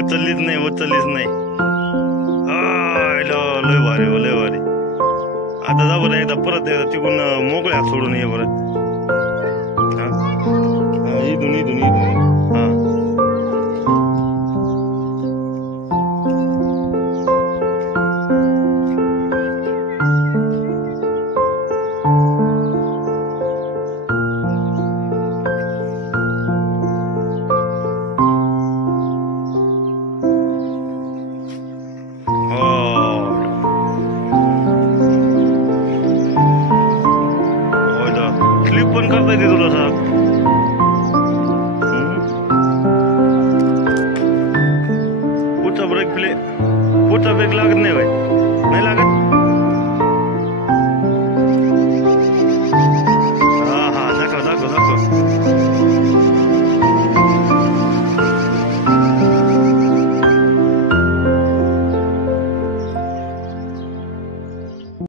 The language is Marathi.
उचललीच नाही लय भारी लय भारी. आता जा बरं एकदा परत एकदा तिकडून मोकळ्या सोडून ये बरं. इथून हा स्लिप पण करता येते थोडासा. पुढचा ब्रेक लागत नाही भाई.